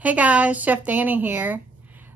Hey guys, Chef Danny here.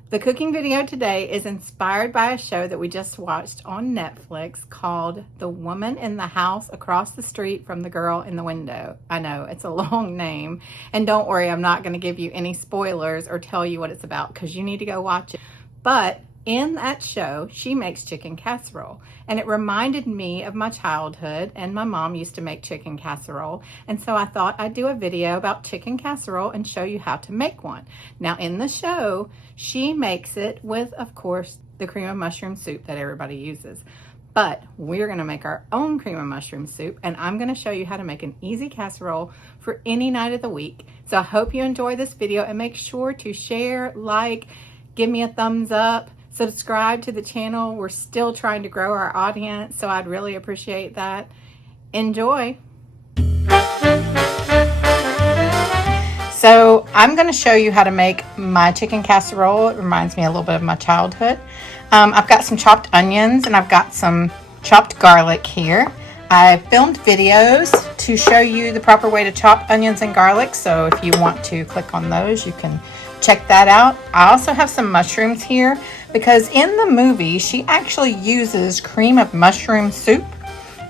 The cooking video today is inspired by a show that we just watched on Netflix called The Woman in the House Across the Street from the Girl in the Window. I know, it's a long name. And don't worry, I'm not going to give you any spoilers or tell you what it's about because you need to go watch it. But in that show, she makes chicken casserole. And it reminded me of my childhood, and my mom used to make chicken casserole. And so I thought I'd do a video about chicken casserole and show you how to make one. Now in the show, she makes it with, of course, the cream of mushroom soup that everybody uses. But we're gonna make our own cream of mushroom soup, and I'm gonna show you how to make an easy casserole for any night of the week. So I hope you enjoy this video, and make sure to share, like, give me a thumbs up, subscribe to the channel. We're still trying to grow our audience, so I'd really appreciate that. Enjoy. So I'm going to show you how to make my chicken casserole. It reminds me a little bit of my childhood. I've got some chopped onions and I've got some chopped garlic here. I filmed videos to show you the proper way to chop onions and garlic, so if you want to click on those, you can check that out. I also have some mushrooms here because in the movie she actually uses cream of mushroom soup,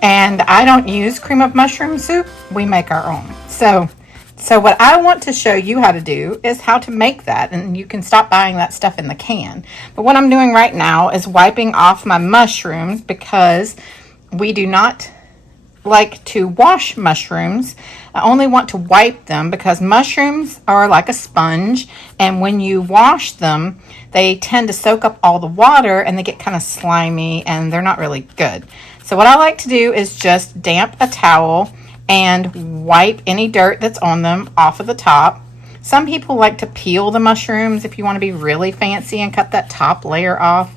and I don't use cream of mushroom soup. We make our own. So what I want to show you how to do is how to make that, and you can stop buying that stuff in the can. But what I'm doing right now is wiping off my mushrooms because we do not like to wash mushrooms. I only want to wipe them because mushrooms are like a sponge, and when you wash them, they tend to soak up all the water and they get kind of slimy and they're not really good. So what I like to do is just damp a towel and wipe any dirt that's on them off of the top. Some people like to peel the mushrooms if you want to be really fancy and cut that top layer off.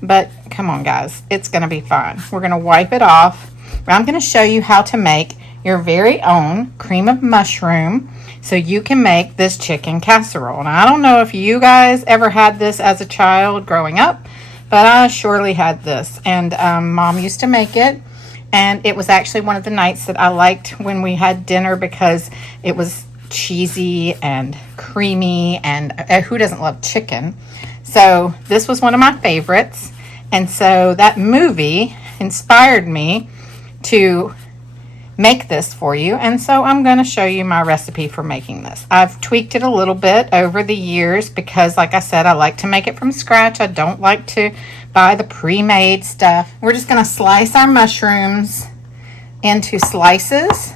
But come on guys, it's going to be fine. We're going to wipe it off. I'm going to show you how to make your very own cream of mushroom so you can make this chicken casserole. Now, I don't know if you guys ever had this as a child growing up, but I surely had this. And Mom used to make it. And it was actually one of the nights that I liked when we had dinner because it was cheesy and creamy, and who doesn't love chicken? So this was one of my favorites. And so that movie inspired me to make this for you, and so I'm going to show you my recipe for making this. I've tweaked it a little bit over the years because, like I said, I like to make it from scratch. I don't like to buy the pre-made stuff. We're just going to slice our mushrooms into slices,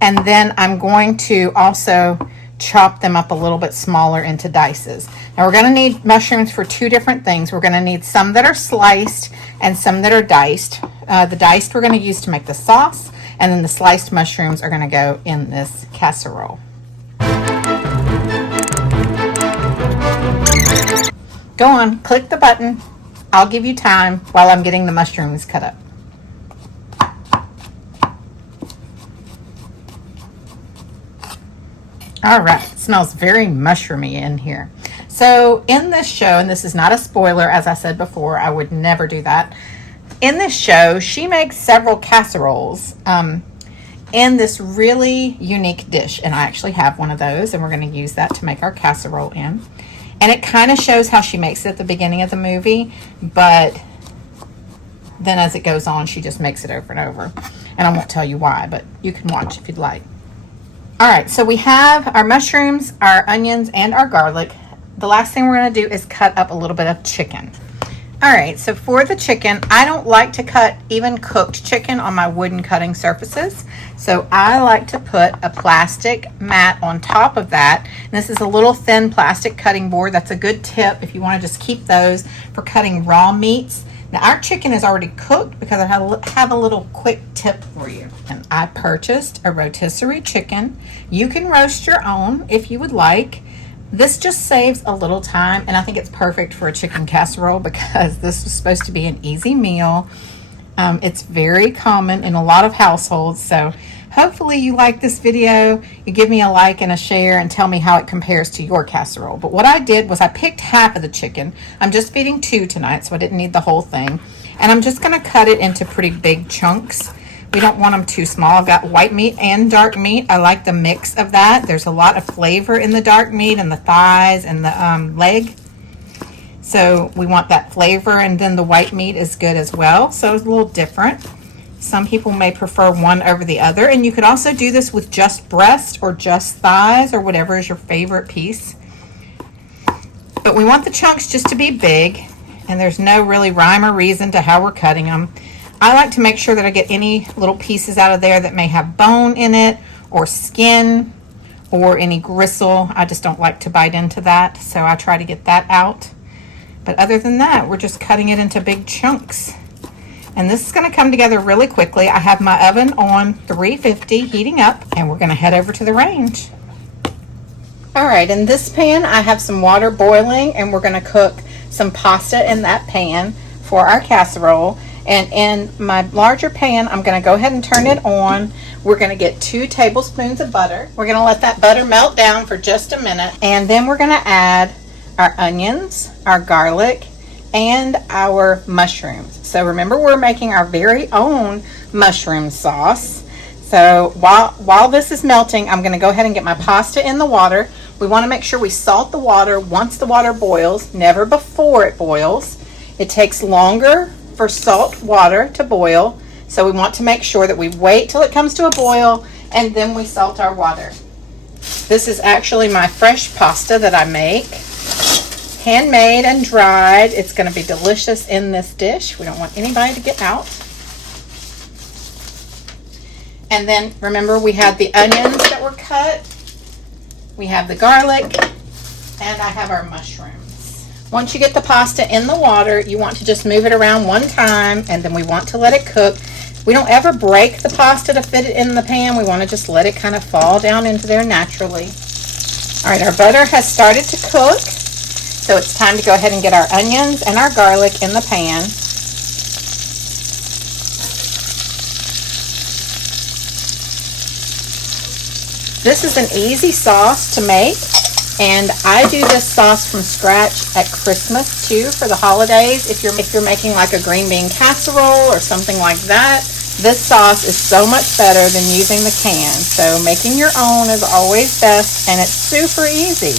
and then I'm going to also chop them up a little bit smaller into dices. Now we're going to need mushrooms for two different things. We're going to need some that are sliced and some that are diced. The diced we're going to use to make the sauce, and then the sliced mushrooms are going to go in this casserole. Go on, click the button. I'll give you time while I'm getting the mushrooms cut up. All right, it smells very mushroomy in here. So in this show, and this is not a spoiler, as I said before, I would never do that. In this show, she makes several casseroles in this really unique dish, and I actually have one of those, and we're going to use that to make our casserole in. And it kind of shows how she makes it at the beginning of the movie, but then as it goes on, she just makes it over and over. And I won't tell you why, but you can watch if you'd like. All right, so we have our mushrooms, our onions, and our garlic. The last thing we're going to do is cut up a little bit of chicken. All right, so for the chicken, I don't like to cut even cooked chicken on my wooden cutting surfaces. So I like to put a plastic mat on top of that. And this is a little thin plastic cutting board. That's a good tip if you want to just keep those for cutting raw meats. Now our chicken is already cooked because I have a little quick tip for you. And I purchased a rotisserie chicken. You can roast your own if you would like. This just saves a little time, and I think it's perfect for a chicken casserole because this was supposed to be an easy meal. It's very common in a lot of households, so hopefully you like this video. You give me a like and a share and tell me how it compares to your casserole. But what I did was I picked half of the chicken. I'm just feeding 2 tonight, so I didn't need the whole thing. And I'm just going to cut it into pretty big chunks. We don't want them too small. I've got white meat and dark meat. I like the mix of that. There's a lot of flavor in the dark meat and the thighs and the leg. So we want that flavor, and then the white meat is good as well. So it's a little different. Some people may prefer one over the other, and you could also do this with just breast or just thighs or whatever is your favorite piece. But we want the chunks just to be big, and there's no really rhyme or reason to how we're cutting them. I like to make sure that I get any little pieces out of there that may have bone in it or skin or any gristle. I just don't like to bite into that, so I try to get that out. But other than that, we're just cutting it into big chunks. And this is going to come together really quickly. I have my oven on 350 heating up, and we're going to head over to the range. All right, in this pan, I have some water boiling, and we're going to cook some pasta in that pan for our casserole. And in my larger pan, I'm going to go ahead and turn it on. We're going to get 2 tablespoons of butter. We're going to let that butter melt down for just a minute. And then we're going to add our onions, our garlic, and our mushrooms. So remember, we're making our very own mushroom sauce. So while this is melting, I'm going to go ahead and get my pasta in the water. We want to make sure we salt the water once the water boils, never before it boils. It takes longer for salt water to boil, so we want to make sure that we wait till it comes to a boil and then we salt our water. This is actually my fresh pasta that I make. Handmade and dried. It's going to be delicious in this dish. We don't want anybody to get out. And then remember, we have the onions that were cut. We have the garlic, and I have our mushrooms. Once you get the pasta in the water, you want to just move it around one time, and then we want to let it cook. We don't ever break the pasta to fit it in the pan. We want to just let it kind of fall down into there naturally. All right, our butter has started to cook. So it's time to go ahead and get our onions and our garlic in the pan. This is an easy sauce to make, and I do this sauce from scratch at Christmas too for the holidays. If you're making like a green bean casserole or something like that, this sauce is so much better than using the can. So making your own is always best, and it's super easy.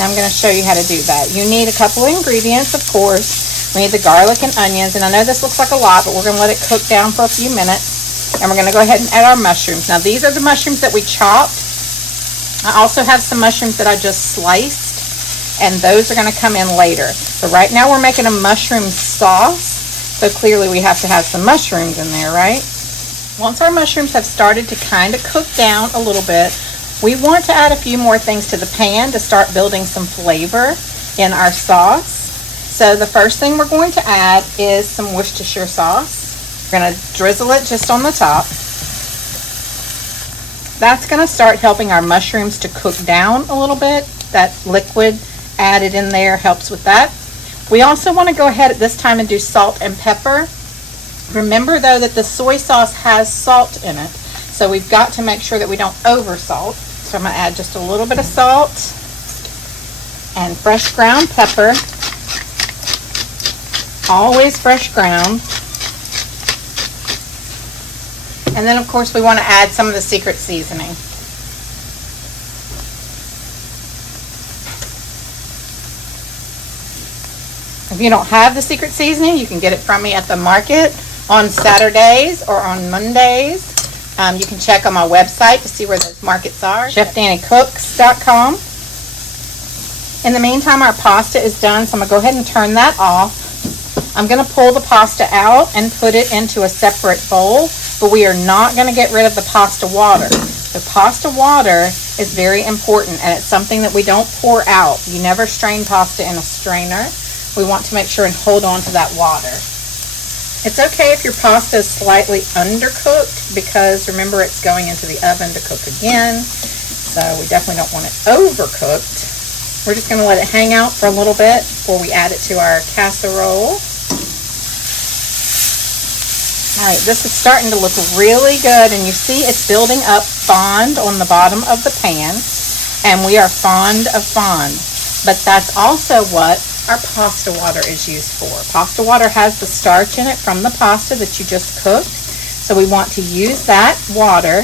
I'm going to show you how to do that. You need a couple of ingredients, of course. We need the garlic and onions, and I know this looks like a lot, but we're going to let it cook down for a few minutes. And we're going to go ahead and add our mushrooms. Now, these are the mushrooms that we chopped. I also have some mushrooms that I just sliced, and those are going to come in later. But right now we're making a mushroom sauce, so clearly we have to have some mushrooms in there, right? Once our mushrooms have started to kind of cook down a little bit, we want to add a few more things to the pan to start building some flavor in our sauce. So the first thing we're going to add is some Worcestershire sauce. We're going to drizzle it just on the top. That's going to start helping our mushrooms to cook down a little bit. That liquid added in there helps with that. We also want to go ahead at this time and do salt and pepper. Remember though that the soy sauce has salt in it, so we've got to make sure that we don't over salt. So I'm going to add just a little bit of salt and fresh ground pepper. Always fresh ground. And then of course we want to add some of the secret seasoning. If you don't have the secret seasoning, you can get it from me at the market on Saturdays or on Mondays. You can check on my website to see where those markets are, chefdannycooks.com. In the meantime, our pasta is done, so I'm going to go ahead and turn that off. I'm going to pull the pasta out and put it into a separate bowl, but we are not going to get rid of the pasta water. The pasta water is very important, and it's something that we don't pour out. You never strain pasta in a strainer. We want to make sure and hold on to that water. It's okay if your pasta is slightly undercooked, because remember, it's going into the oven to cook again. So we definitely don't want it overcooked. We're just going to let it hang out for a little bit before we add it to our casserole. All right, this is starting to look really good, and you see it's building up fond on the bottom of the pan, and we are fond of fond. But that's also what our pasta water is used for. Pasta water has the starch in it from the pasta that you just cooked. So we want to use that water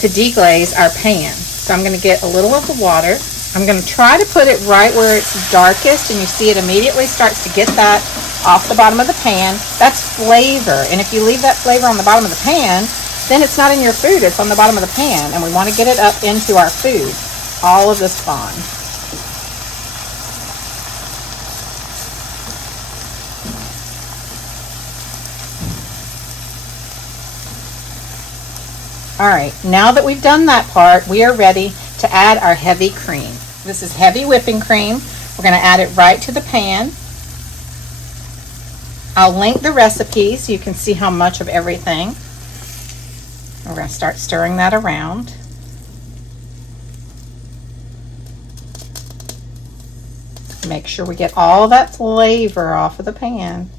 to deglaze our pan. So I'm going to get a little of the water. I'm going to try to put it right where it's darkest, and you see it immediately starts to get that off the bottom of the pan. That's flavor, and if you leave that flavor on the bottom of the pan, then it's not in your food, it's on the bottom of the pan, and we want to get it up into our food. All of this fun. All right, now that we've done that part, we are ready to add our heavy cream. This is heavy whipping cream. We're going to add it right to the pan. I'll link the recipe so you can see how much of everything. We're going to start stirring that around. Make sure we get all that flavor off of the pan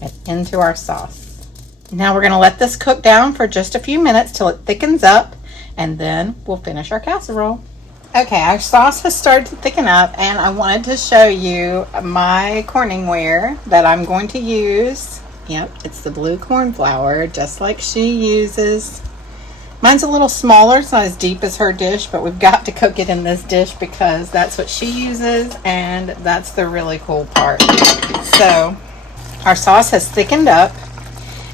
and into our sauce. Now we're going to let this cook down for just a few minutes till it thickens up, and then we'll finish our casserole. Okay, our sauce has started to thicken up, and I wanted to show you my Corningware that I'm going to use. Yep, it's the blue corn flour, just like she uses. Mine's a little smaller, it's not as deep as her dish, but we've got to cook it in this dish because that's what she uses, and that's the really cool part. So our sauce has thickened up.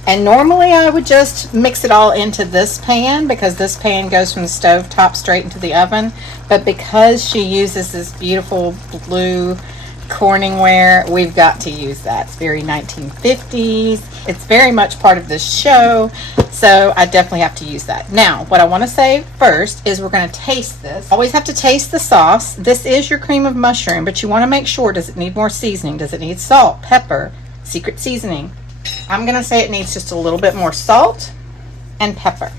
And normally I would just mix it all into this pan because this pan goes from the stove top straight into the oven. But because she uses this beautiful blue Corningware, we've got to use that. It's very 1950s. It's very much part of this show. So I definitely have to use that. Now, what I want to say first is we're going to taste this. Always have to taste the sauce. This is your cream of mushroom, but you want to make sure, does it need more seasoning? Does it need salt, pepper, secret seasoning? I'm going to say it needs just a little bit more salt and pepper.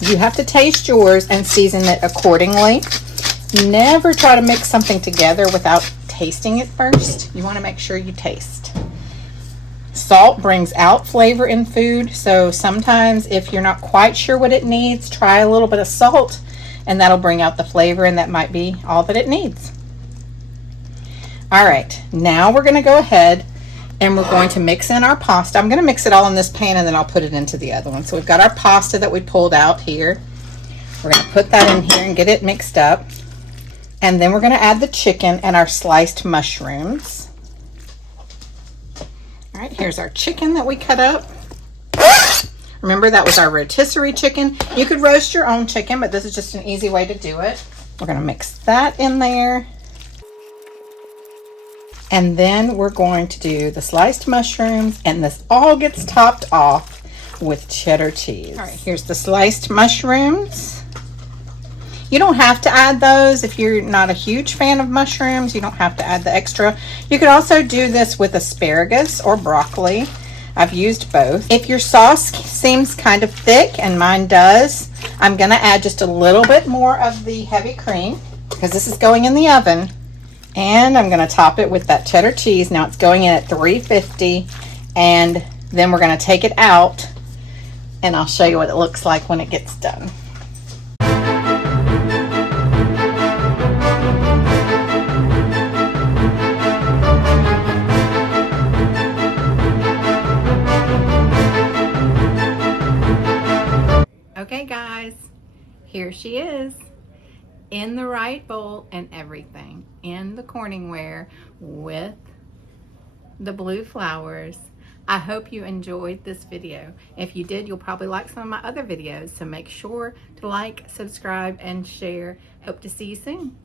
You have to taste yours and season it accordingly. Never try to mix something together without tasting it first. You want to make sure you taste. Salt brings out flavor in food, so sometimes if you're not quite sure what it needs, try a little bit of salt and that'll bring out the flavor, and that might be all that it needs. All right, now we're going to go ahead and we're going to mix in our pasta. I'm going to mix it all in this pan and then I'll put it into the other one. So we've got our pasta that we pulled out here. We're going to put that in here and get it mixed up. And then we're going to add the chicken and our sliced mushrooms. All right, here's our chicken that we cut up. Remember, that was our rotisserie chicken. You could roast your own chicken, but this is just an easy way to do it. We're going to mix that in there. And then we're going to do the sliced mushrooms, and this all gets topped off with cheddar cheese. All right, here's the sliced mushrooms. You don't have to add those if you're not a huge fan of mushrooms. You don't have to add the extra. You could also do this with asparagus or broccoli. I've used both. If your sauce seems kind of thick, and mine does, I'm going to add just a little bit more of the heavy cream because this is going in the oven. And I'm going to top it with that cheddar cheese. Now it's going in at 350, and then we're going to take it out and I'll show you what it looks like when it gets done. Okay guys, here she is. In the right bowl and everything, in the Corningware with the blue flowers. I hope you enjoyed this video. If you did, you'll probably like some of my other videos, so make sure to like, subscribe, and share. Hope to see you soon.